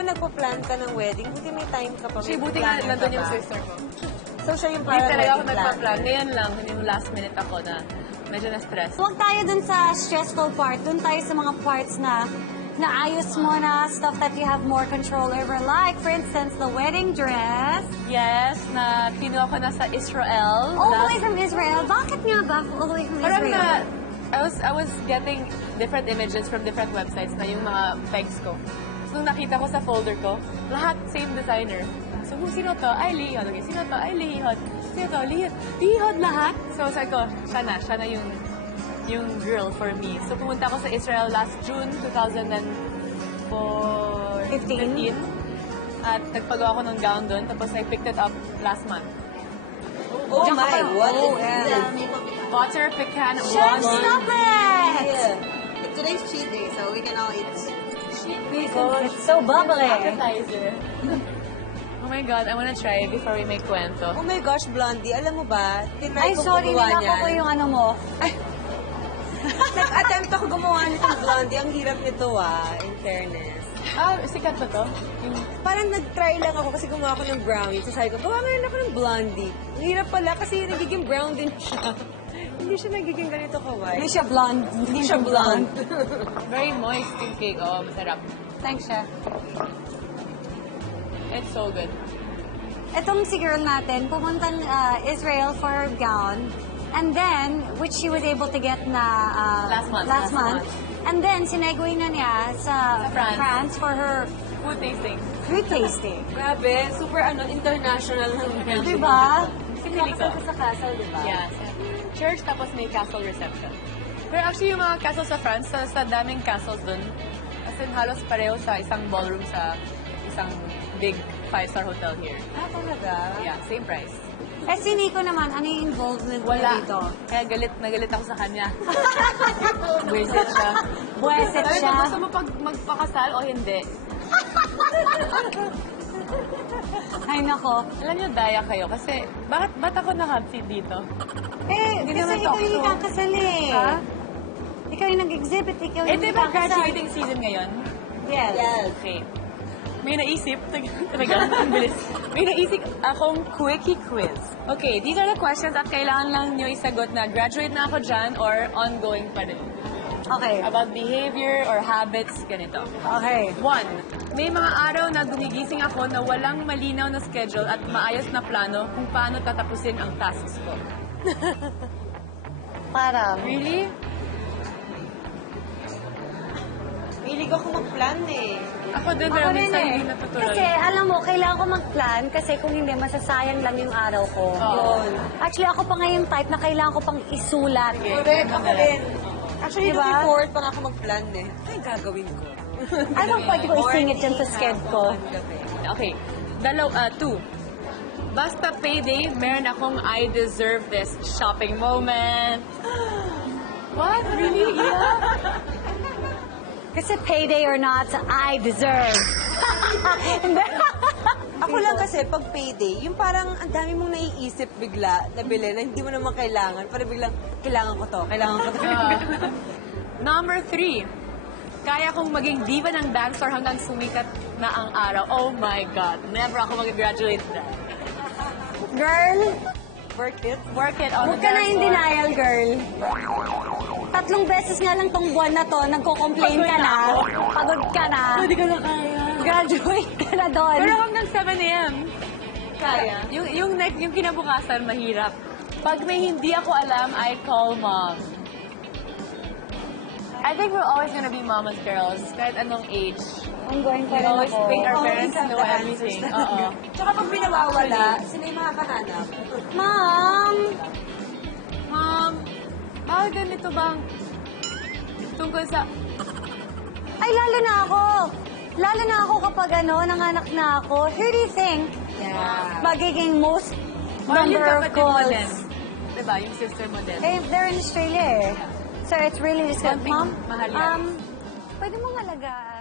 ba nagpa-plan ka ng wedding? Buti may time ka pa. Buti nga nandun yung sister ko. So, siya yung Hindi parang talaga ako wedding nagpa-plan. planner. Ngayon lang, yung last minute ako na medyo na-stress. Huwag tayo dun sa stressful part. Dun tayo sa mga parts na naayos mo na, stuff that you have more control over. Like, for instance, the wedding dress. Yes, na kinuha ko na sa Israel. All the way from Israel. Bakit nga ba all the way from Parang Israel? I was getting different images from different websites na yung mga pegs ko. So, nung nakita ko sa folder ko, lahat same designer. So, kung sino to? Ay, Lihod. Okay, sino to? Ay, Lihod. Sino to? Lihod. Lihod lahat. So, sabi ko, siya na yung girl for me. So, pumunta ako sa Israel last June 2015. At nagpagawa ko ng gown doon. Tapos I picked it up last month. Oh my, what is this? Butter pecan Chef, blondie. stop it! Yeah. Today's cheat day, so we can all eat this. It's so bubbly. Appetizer. Oh my God, I wanna try it before we make kwento. Oh my gosh, Blondie, alam mo ba? Ay, Tinry ko sorry, gumawa nilako ko niyan. yung ano mo. Nag-attempt ako gumawa nitong Blondie. Ang hirap nito in fairness. Ah, sikat ba to? Parang nag-try lang ako kasi gumawa ako ng brownie. So sabi ko, gawa nga rin ako ng Blondie. Ang hirap pala kasi nagiging brown din siya. Hindi siya nagiging ganito ka-white. Hindi siya blonde. Hindi siya blonde. Very moist yung cake. Oh, masarap. Thanks, Chef. It's so good. Itong si girl natin, pumuntang Israel for her gown. And then, which she was able to get na Last month. And then, sinegoy na niya sa France. for her Food tasting. food tasting. Grabe, super international ng Diba? Pinili ko. Sa castle, diba? Yeah. Church tapos may castle reception. Pero actually yung mga castle sa France, sa daming castles dun, as in halos pareho sa isang ballroom sa isang big 5-star hotel here. Ah, talaga? Yeah, same price. Eh, si Nico naman, ano yung involvement niya Wala. dito? Kaya nagalit ako sa kanya. Buwisit siya. Buweset Sabi ko, siya. gusto mo magpakasal o hindi? Ay, nako. Alam niyo, daya kayo. Kasi, ba't ako na-hot seat dito? Eh, Hindi kasi naman ikaw talk yung show. ikakasal eh. Ha? Ikaw yung nag-exhibit, ikaw Eh, yung di ba ikakasal. graduating season ngayon? Yes. Okay. May naisip, talaga, ang bilis. May naisip akong quickie quiz. Okay, these are the questions at kailangan lang nyo isagot na graduate na ako dyan or ongoing pa rin. Okay. About behavior or habits, ganito. Okay. 1. May mga araw na gumigising ako na walang malinaw na schedule at maayos na plano kung paano tatapusin ang tasks ko. Parang. Really? Hilig ako mag-plan eh. Ako din, pero Ako rin minsan eh. hindi natutuloy. Kasi, alam mo, kailangan ko mag-plan kasi kung hindi, masasayang lang yung araw ko. Oo. Actually, ako pa ngayon type na kailangan ko pang isulat. Correct, ako rin. Actually, Diba? looking forward pa nga ako mag-plan eh. Ay, gagawin ko. Anong pwede ko isingit dyan sa schedule ko? Okay. 2. Basta payday, meron akong I deserve this shopping moment. What? Really? Yeah? Kasi payday or not, I deserve. Hindi. Ako lang kasi, pag payday, yung parang ang dami mong naiisip bigla na bilhin na hindi mo naman kailangan. Parang biglang, kailangan ko to, kailangan ko to. Number 3. Kaya kong maging diva ng dance floor hanggang sumikat na ang araw. Oh my God. Never ako mag-graduate na. Girl, Work it. Work it on huwag the ka na dance in floor. denial, girl. 3 beses nga lang tong buwan na to, nagko-complain ka na, pagod ka na, Hindi ko na kaya. graduate ka na doon. Pero hanggang 7 a.m. Kaya. Yung kinabukasan, mahirap. Pag may hindi ako alam, I call mom. I think we're always gonna be mama's girls, kahit anong age. Ongoing pa We rin always ako. think our Always parents have know the answers everything. talaga. Oo. Tsaka pag pinawawala, sila yung makakahanap. Mom! Mom, bakit ganito bang tungkol sa... Ay, lalo na ako. Lalo na ako kapag nanganak na ako. Who do you think Yeah. magiging most Or yung number of kapatid mo din. calls? Diba? Yung sister mo din. Eh, they're in Australia eh. So it's really just good. Konting Mom, mahal yan. pwede mong alagaan